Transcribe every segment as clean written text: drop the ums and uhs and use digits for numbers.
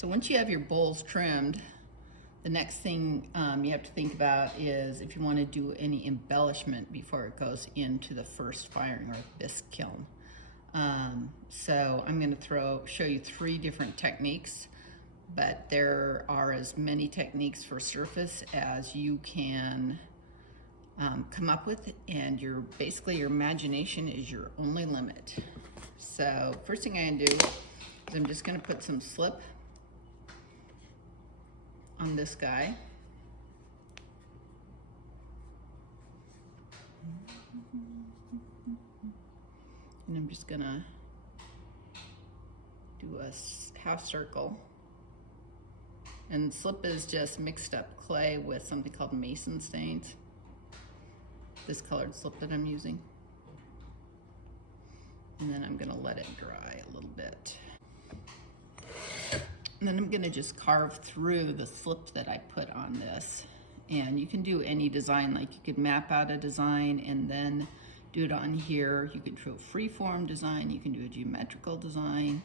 So once you have your bowls trimmed, the next thing you have to think about is if you want to do any embellishment before it goes into the first firing or bisque kiln. So I'm going to show you 3 different techniques, but there are as many techniques for surface as you can come up with, and basically your imagination is your only limit. So first thing I'm going to do is I'm just going to put some slip on this guy. And I'm just gonna do a half circle. And slip is just mixed up clay with something called mason stains. This colored slip that I'm using. And then I'm gonna let it dry a little bit. And then I'm gonna just carve through the slip that I put on this. And you can do any design, like you could map out a design and then do it on here. You could do a freeform design, you can do a geometrical design.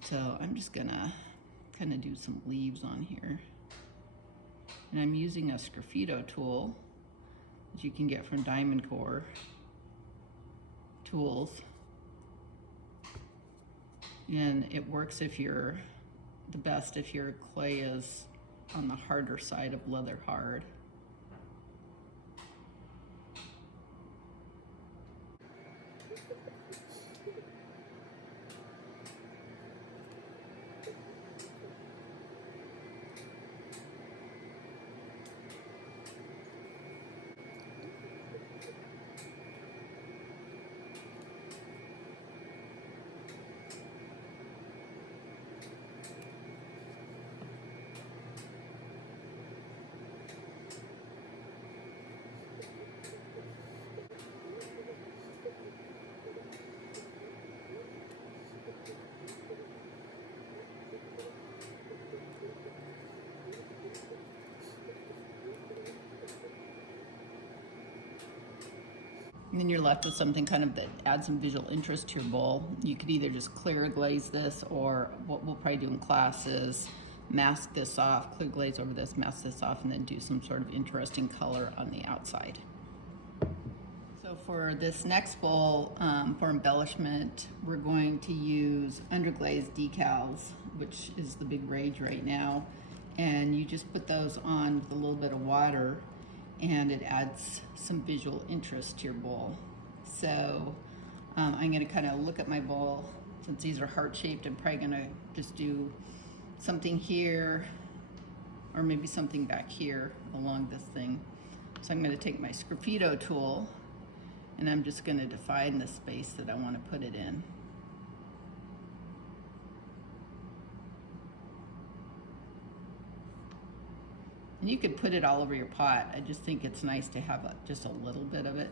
So I'm just gonna kind of do some leaves on here. And I'm using a sgraffito tool that you can get from Diamond Core Tools. And it works if you're the best if your clay is on the harder side of leather hard. And then you're left with something kind of that adds some visual interest to your bowl. You could either just clear glaze this, or what we'll probably do in class is mask this off, clear glaze over this, mask this off, and then do some sort of interesting color on the outside. So for this next bowl, for embellishment, we're going to use underglazed decals, which is the big rage right now. And you just put those on with a little bit of water, and it adds some visual interest to your bowl. So I'm gonna kind of look at my bowl. Since these are heart-shaped, I'm probably gonna just do something here, or maybe something back here along this thing. So I'm gonna take my sgraffito tool, and I'm just gonna define the space that I wanna put it in. And you could put it all over your pot. I just think it's nice to have just a little bit of it.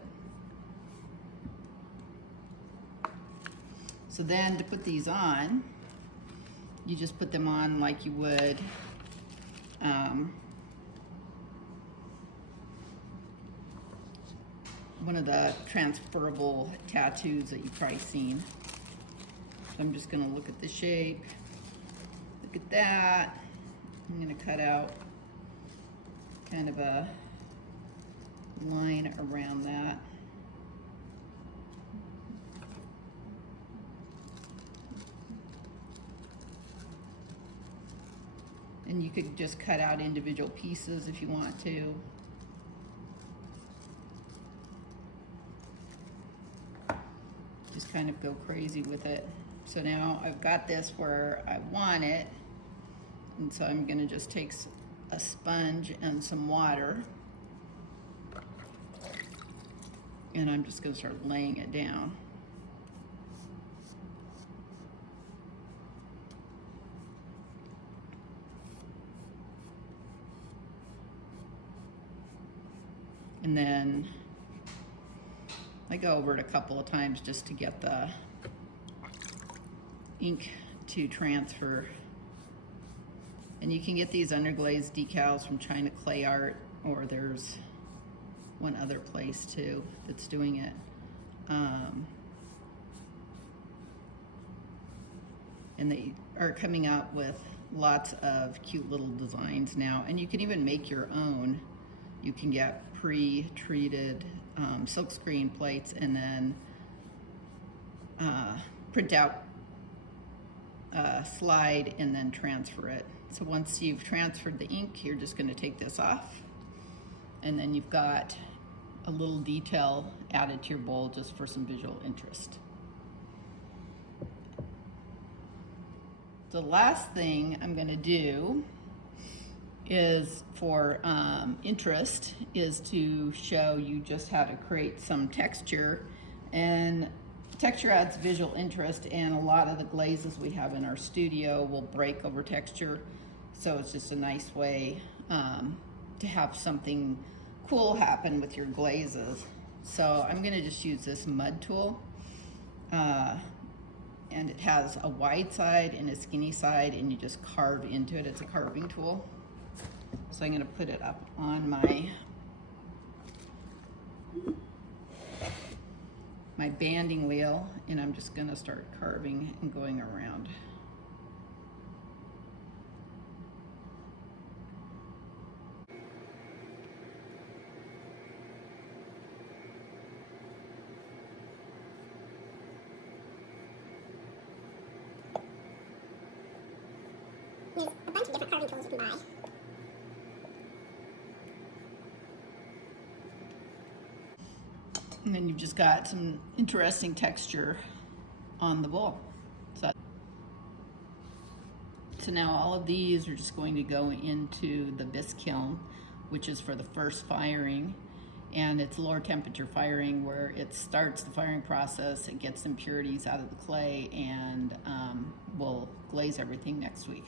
So then to put these on, you just put them on like you would one of the transferable tattoos that you've probably seen. So I'm just gonna look at the shape, look at that. I'm gonna cut out kind of a line around that. And you could just cut out individual pieces if you want to. Just kind of go crazy with it. So now I've got this where I want it, and so I'm gonna just take a sponge and some water, and I'm just gonna start laying it down. And then I go over it a couple of times just to get the ink to transfer. And you can get these underglazed decals from China Clay Art, or there's one other place too that's doing it. And they are coming out with lots of cute little designs now, and you can even make your own. You can get pre-treated silkscreen plates and then print out a slide and then transfer it. So once you've transferred the ink, you're just going to take this off, and then you've got a little detail added to your bowl just for some visual interest. The last thing I'm going to do is for interest is to show you just how to create some texture, and texture adds visual interest, and a lot of the glazes we have in our studio will break over texture, so it's just a nice way to have something cool happen with your glazes. So I'm going to just use this mud tool, and it has a wide side and a skinny side, and you just carve into it. It's a carving tool. So I'm going to put it up on my banding wheel, and I'm just going to start carving and going around. There's a bunch of different carving tools you can buy. And then you've just got some interesting texture on the bowl. So now all of these are just going to go into the bisque kiln, which is for the first firing. And it's lower temperature firing where it starts the firing process, it gets impurities out of the clay, and we'll glaze everything next week.